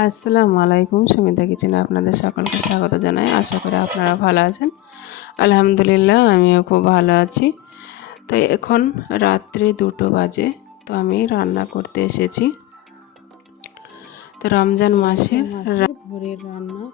আসসালামু আলাইকুম। সুমিতা কিচেনে আপনাদের সকলকে স্বাগত জানাই। আশা করি আপনারা ভালো আছেন। আলহামদুলিল্লাহ আমিও খুব ভালো আছি। তো এখন রাত্রি 2টো বাজে। তো আমি রান্না করতে এসেছি। তো রমজান মাসের ভোরের রান্না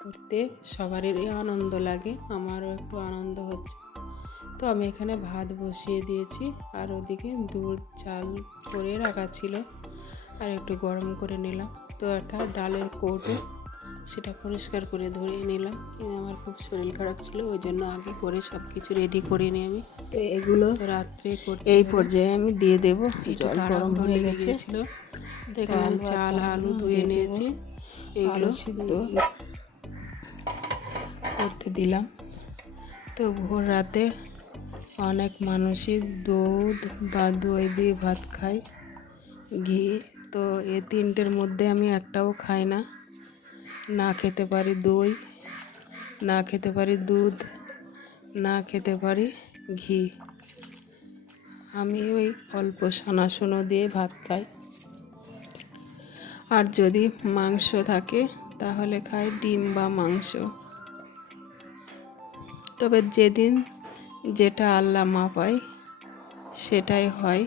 করতে সবারই আনন্দ লাগে, আমারও একটু আনন্দ হচ্ছে। তো আমি এখানে ভাত বসিয়ে দিয়েছি, আর ওদিকে দুধ চাল করে রাখা ছিল, আর একটু গরম করে নিলাম। তো একটা ডালের কৌটো, সেটা পরিষ্কার করে ধরিয়ে নিলাম। কিন্তু আমার খুব শরীর খারাপ ছিল, ওই জন্য আগে করে সব কিছু রেডি করে নিই আমি। তো এগুলো রাত্রে এই পর্যায়ে আমি দিয়ে দেবো। জল গরম হয়ে গেছিল, তো এখানে চাল আলু ধুয়ে নিয়েছি, এগুলো সিদ্ধ করতে দিলাম। তো ভোর রাতে অনেক মানুষই দুধ বা দই দিয়ে ভাত খায়, ঘি। তো এই তিনটের মধ্যে আমি একটাও খাই না। না খেতে পারি দই, না খেতে পারি দুধ, না খেতে পারি ঘি। আমি ওই অল্প সোনা দিয়ে ভাত খাই। আর যদি মাংস থাকে তাহলে খাই ডিম বা মাংস। তবে যেদিন যেটা আল্লাহ মাপায় সেটাই হয়,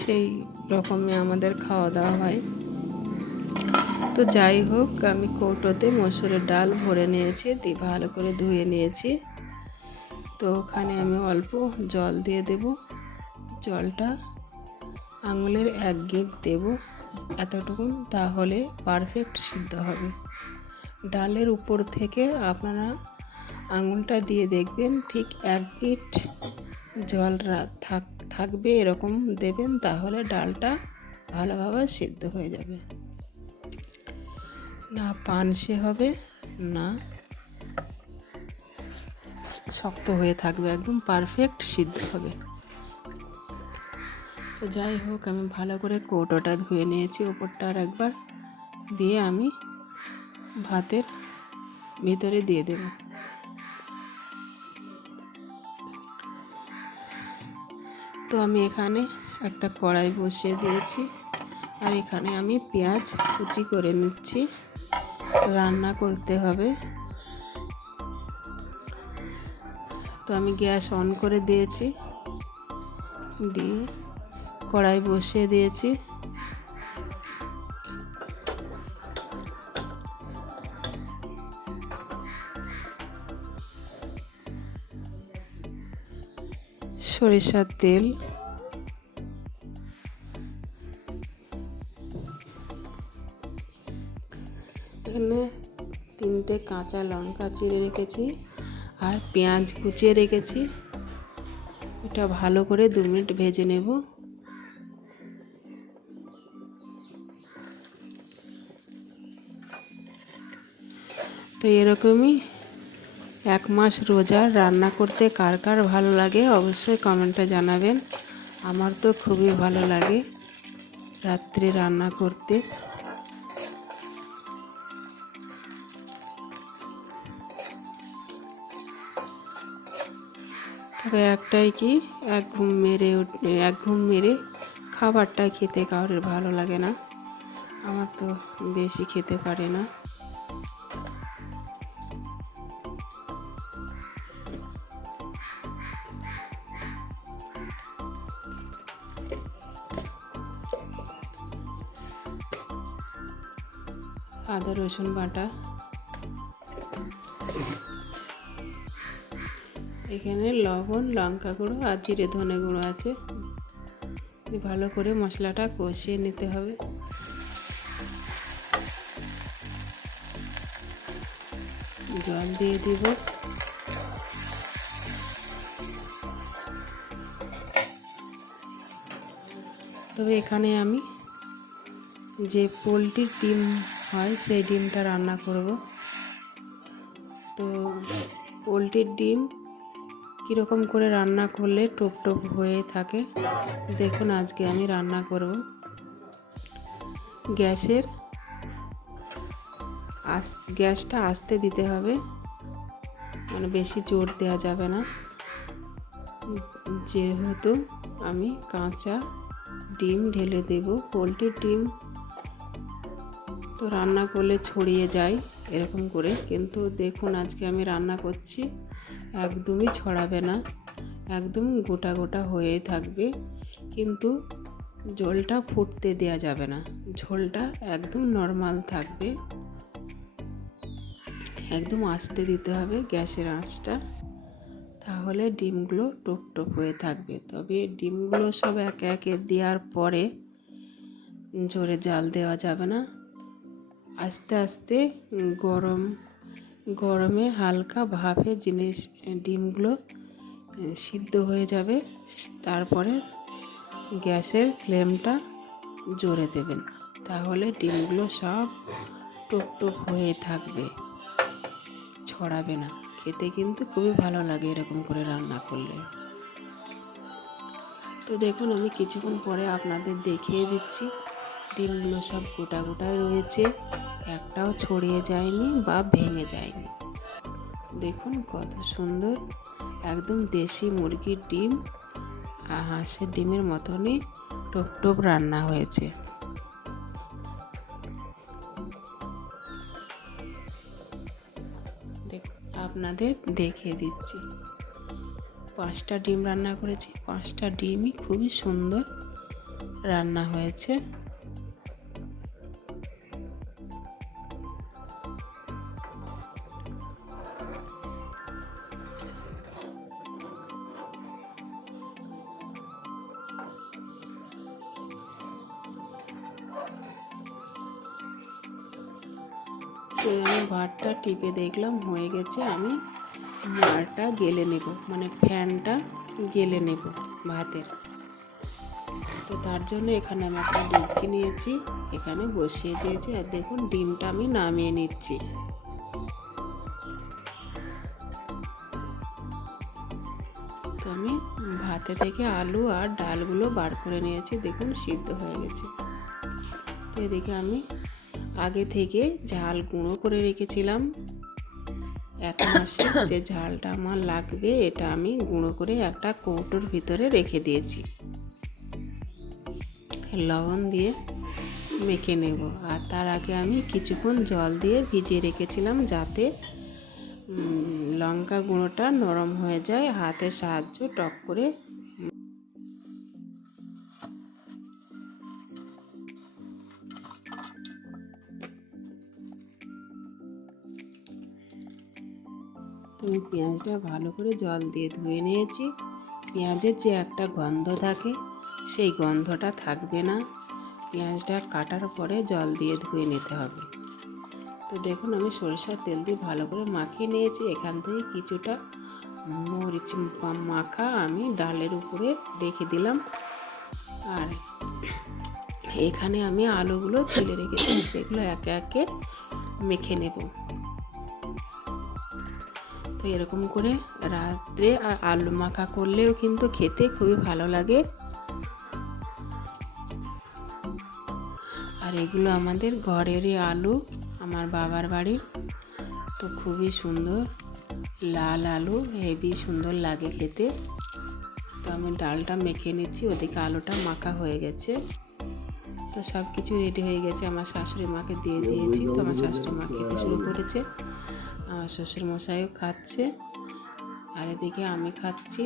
সেই রকমই আমাদের খাওয়া দাওয়া হয়। তো যাই হোক, আমি কৌটোতে মসুরের ডাল ভরে নিয়েছি, দিয়ে ভালো করে ধুয়ে নিয়েছি। তো ওখানে আমি অল্প জল দিয়ে দেব। জলটা আঙুলের 1 গিট দেব, এতটুকুন, তাহলে পারফেক্ট সিদ্ধ হবে। ডালের উপর থেকে আপনারা আঙুলটা দিয়ে দেখবেন, ঠিক 1 গিট জল থাকবে, এরকম দেবেন, তাহলে ডালটা ভালোভাবে সিদ্ধ হয়ে যাবে। না পানসে হবে, না শক্ত হয়ে থাকবে, একদম পারফেক্ট সিদ্ধ হবে। তো যাই হোক, আমি ভালো করে কৌটোটা ধুয়ে নিয়েছি, ওপরটা আর একবার দিয়ে আমি ভাতের ভিতরে দিয়ে দেব। তো আমি এখানে একটা কড়াই বসিয়ে দিয়েছি, আর এখানে আমি পেঁয়াজ কুচি করে নিচ্ছি, রান্না করতে হবে। তো আমি গ্যাস অন করে দিয়েছি, দিয়ে কড়াই বসিয়ে দিয়েছি। সরিষার তেল, এখানে 3টে কাঁচা লঙ্কা চিড়ে রেখেছি, আর পেঁয়াজ কুচিয়ে রেখেছি। এটা ভালো করে 2 মিনিট ভেজে নেব। তো এরকমই 1 মাস রোজা রান্না করতে কার কার ভালো লাগে অবশ্যই কমেন্টে জানাবেন। আমার তো খুবই ভালো লাগে রাত্রে রান্না করতে। তবে একটাই কি, এক ঘুম মেরে খাবারটা খেতে কারোর ভালো লাগে না। আমার তো বেশি খেতে পারে না। আদা রসুন বাটা, এখানে লবণ, লঙ্কা গুঁড়ো আর জিরে ধনে গুঁড়ো আছে। ভালো করে মশলাটা কষিয়ে নিতে হবে। জল দিয়ে দিব। তবে এখানে আমি যে পোলট্রির ডিম হয় সেই ডিমটা রান্না করব। তো পোলট্রির ডিম কীরকম করে রান্না করলে টোপ টোপ হয়ে থাকে, দেখুন আজকে আমি রান্না করব। গ্যাসটা আস্তে দিতে হবে, মানে বেশি জোর দেওয়া যাবে না, যেহেতু আমি কাঁচা ডিম ঢেলে দেব। পোলট্রির ডিম তো রান্না করলে ছড়িয়ে যায় এরকম করে, কিন্তু দেখুন আজকে আমি রান্না করছি একদমই ছড়াবে না, একদম গোটা গোটা হয়েই থাকবে, কিন্তু ঝোলটা ফুটতে দেওয়া যাবে না, ঝোলটা একদম নর্মাল থাকবে, একদম আস্তে দিতে হবে গ্যাসের আঁচটা, তাহলে ডিমগুলো টোপ টোপ হয়ে থাকবে। তবে ডিমগুলো সব একে একে দেওয়ার পরে জোরে জাল দেওয়া যাবে না, আস্তে আস্তে গরমে হালকা ভাপে ডিমগুলো সিদ্ধ হয়ে যাবে, তারপরে গ্যাসের ফ্লেমটা জোরে দেবেন, তাহলে ডিমগুলো সব টোপ টোপ হয়ে থাকবে, ছড়াবে না। খেতে কিন্তু খুবই ভালো লাগে এরকম করে রান্না করলে। তো দেখুন আমি কিছুক্ষণ পরে আপনাদের দেখিয়ে দিচ্ছি, ডিমগুলো সব গোটা গোটায় রয়েছে, একটাও ছড়িয়ে যায়নি বা ভেঙে যায়নি। দেখুন কত সুন্দর, একদম দেশি মুরগির ডিম আর হাঁসের ডিমের মতনই টোপ টোপ রান্না হয়েছে। আপনাদের দেখিয়ে দিচ্ছি, 5টা ডিম রান্না করেছি, 5টা ডিমই খুবই সুন্দর রান্না হয়েছে। তো আমি ভাতটা টিপে দেখলাম হয়ে গেছে, আমি মাড়টা গেলে নেব, মানে ফ্যানটা গেলে নেব ভাতের। তো তার জন্য এখানে আমি একটা ডেচকি নিয়েছি, এখানে বসিয়ে দিয়েছি, আর দেখুন ডিমটা আমি নামিয়ে নিচ্ছি। তো আমি ভাতে থেকে আলু আর ডালগুলো বার করে নিয়েছি, দেখুন সিদ্ধ হয়ে গেছে। তো এদিকে আমি আগে থেকে ঝাল গুঁড়ো করে রেখেছিলাম, 1 মাসে যে ঝালটা আমার লাগবে এটা আমি গুঁড়ো করে একটা কৌটোর ভিতরে রেখে দিয়েছি, লবণ দিয়ে মেখে নেব। আর তার আগে আমি কিছুক্ষণ জল দিয়ে ভিজিয়ে রেখেছিলাম, যাতে লঙ্কা গুঁড়োটা নরম হয়ে যায়, হাতের সাহায্য টক করে আমি পেঁয়াজটা ভালো করে জল দিয়ে ধুয়ে নিয়েছি। পেঁয়াজের যে একটা গন্ধ থাকে সেই গন্ধটা থাকবে না, পেঁয়াজটা কাটার পরে জল দিয়ে ধুয়ে নিতে হবে। তো দেখুন আমি সরিষার তেল দিয়ে ভালো করে মাখিয়ে নিয়েছি, এখান থেকে কিছুটা মরিচ মাখা আমি ডালের উপরে রেখে দিলাম, আর এখানে আমি আলুগুলো ছিলে রেখেছি, সেগুলো একে একে মেখে নেব। তো এরকম করে রাত্রে আলু মাখা করলেও কিন্তু খেতে খুবই ভালো লাগে। আর এগুলো আমাদের ঘরেরই আলু, আমার বাবার বাড়ির, তো খুবই সুন্দর লাল আলু, হেভি সুন্দর লাগে খেতে। তো আমি ডালটা মেখে নিচ্ছি, ওদিকে আলুটা মাখা হয়ে গেছে। তো সব কিছু রেডি হয়ে গেছে, আমার শাশুড়ি মাকে দিয়ে দিয়েছি। তো আমার শাশুড়ি মা খেতে শুরু করেছে, আমার শ্বশুর মশাইও খাচ্ছে, আর এদিকে আমি খাচ্ছি।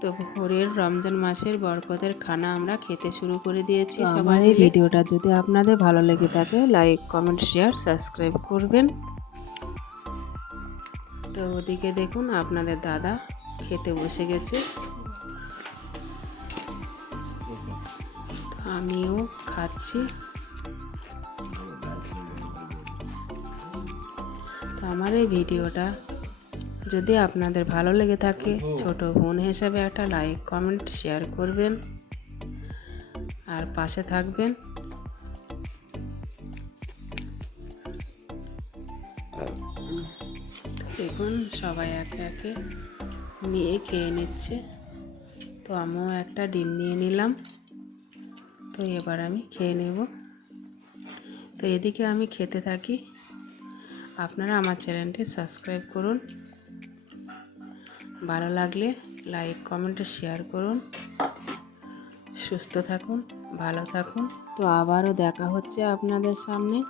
তো ভোরের রমজান মাসের বরকতের খানা আমরা খেতে শুরু করে দিয়েছি সবাই মিলে। ভিডিওটা যদি আপনাদের ভালো লেগে থাকে লাইক কমেন্ট শেয়ার সাবস্ক্রাইব করবেন। তো ওদিকে দেখুন আপনাদের দাদা খেতে বসে গেছে, তো আমিও খাচ্ছি। তো আমার এই ভিডিওটা যদি আপনাদের ভালো লেগে থাকে, ছোট বোন হিসেবে একটা লাইক কমেন্ট শেয়ার করবেন আর পাশে থাকবেন। দেখুন সবাই একে একে নিয়ে খেয়ে নিচ্ছে, তো আমিও একটা ডিম নিয়ে নিলাম। তো এবার আমি খেয়ে নেব। তো এদিকে আমি খেতে থাকি, আপনারা আমার চ্যানেলটি সাবস্ক্রাইব করুন ভালো লাগলে লাইক কমেন্ট শেয়ার করুন। সুস্থ থাকুন, ভালো থাকুন। তো আবারও দেখা হচ্ছে আপনাদের সামনে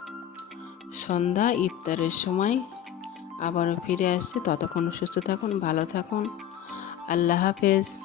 সন্ধ্যা ইফতারের সময়। আবারও ফিরে আসছে, ততক্ষণ সুস্থ থাকুন, ভালো থাকুন। আল্লাহ হাফেজ।